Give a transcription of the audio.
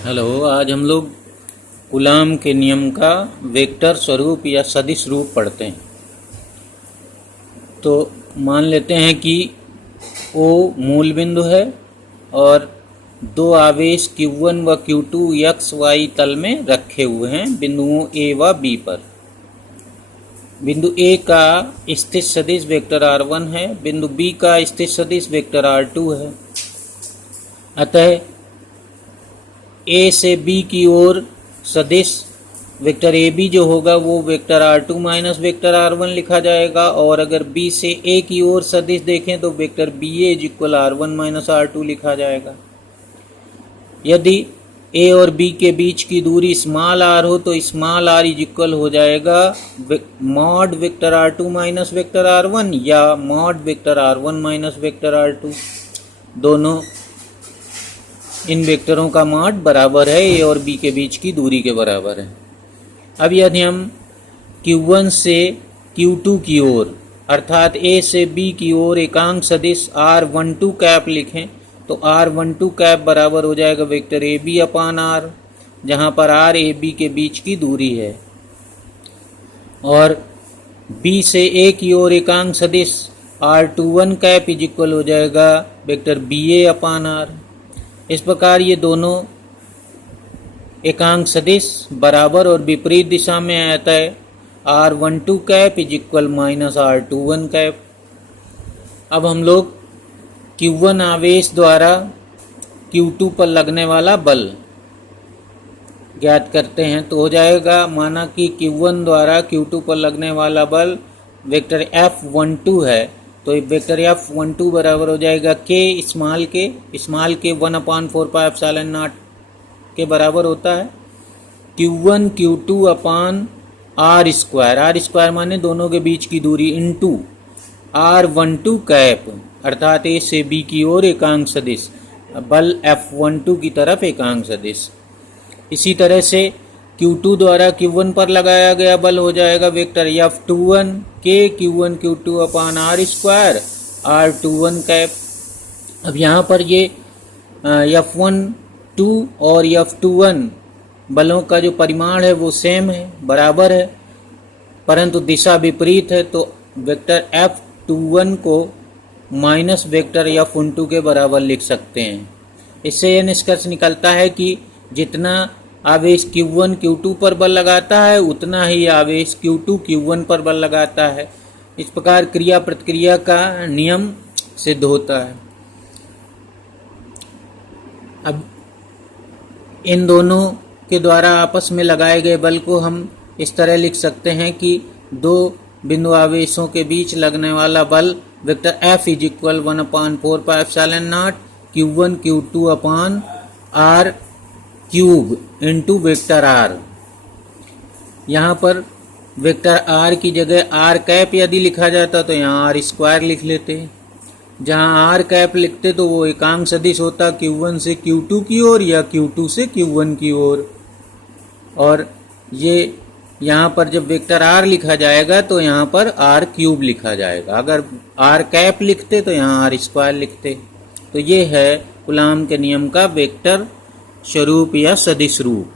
Hello, आज हम लोग कूलॉम के नियम का वेक्टर स्वरूप या सदिश रूप पढ़ते हैं। तो मान लेते हैं कि O मूल बिंदु है और दो आवेश Q1 व Q2 x y तल में रखे हुए हैं बिंदुओं A व B पर। बिंदु A का स्थित सदिश वेक्टर R1 है, बिंदु B का स्थित सदिश वेक्टर R2 है। अतः A से B की ओर सदिश वेक्टर AB जो होगा वो vector R2 minus vector R1 लिखा जाएगा, और अगर B से A की ओर सदिश देखें तो vector BA is equal R1 minus R2 लिखा जाएगा। यदि A और B के बीच की दूरी स्मॉल r हो तो स्मॉल r इज इक्वल हो जाएगा mod vector R2 minus vector R1 या mod vector R1 minus vector R2। दोनों इन वेक्टरों का मॉड बराबर है A और B के बीच की दूरी के बराबर है। अब यदि हम Q1 से Q2 की ओर अर्थात A से B की ओर एकांक सदिश R12 कैप लिखें तो R12 कैप बराबर हो जाएगा वेक्टर AB अपान R, जहाँ पर R AB के बीच की दूरी है, और B से A की ओर एकांक सदिश R21 कैप इज इक्वल हो जाएगा वेक्टर BA अपान R। इस प्रकार ये दोनों एकांक सदिश बराबर और विपरीत दिशा में आता है। R12 cap is equal minus R21 cap. अब हम लोग Q1 आवेश द्वारा Q2 पर लगने वाला बल ज्ञात करते हैं, तो हो जाएगा माना कि Q1 द्वारा Q2 पर लगने वाला बल वेक्टर F12 है, तो वेक्टर F12 बराबर हो जाएगा K स्मॉल के 1/4 पाई एप्सिलॉन नॉट के बराबर होता है Q1 Q2 अपान R स्क्वायर माने दोनों के बीच की दूरी इंटू R12 कैप अर्थात A से B की ओर एकांक सदिश बल F12 की तरफ एकांक सदिश। इसी तरह से Q2 द्वारा Q1 पर लगाया गया बल हो जाएगा vector F21 K Q1 Q2 अपान R स्क्वायर R21 कैप। अब यहाँ पर ये F12 और F21 बलों का जो परिमाण है वो सेम है, बराबर है, परंतु दिशा विपरीत है, तो वेक्टर F21 को माइनस वेक्टर F12 के बराबर लिख सकते हैं। इससे यह निष्कर्ष निकलता है कि जितना आवेश Q1 Q2 पर बल लगाता है उतना ही आवेश Q2 Q1 पर बल लगाता है। इस प्रकार क्रिया प्रतिक्रिया का नियम सिद्ध होता है। अब इन दोनों के द्वारा आपस में लगाए गए बल को हम इस तरह लिख सकते हैं कि दो बिंदु आवेशों के बीच लगने वाला बल vector F is equal 1/4 pi epsilon not Q1 Q2 upon R cube into vector R। यहाँ पर वेक्टर R की जगह R कैप यदि लिखा जाता तो यहाँ R स्क्वायर लिख लेते। जहाँ R कैप लिखते तो वो एकांक सदिश होता Q1 से Q2 की ओर या Q2 से Q1 की ओर, और ये यहाँ पर जब वेक्टर R लिखा जाएगा तो यहाँ पर R क्यूब लिखा जाएगा। अगर R कैप लिखते तो यहाँ R स्क्वायर लिखते। तो ये है कूलॉम के नियम का वेक्टर स्वरूप या सदिश रूप।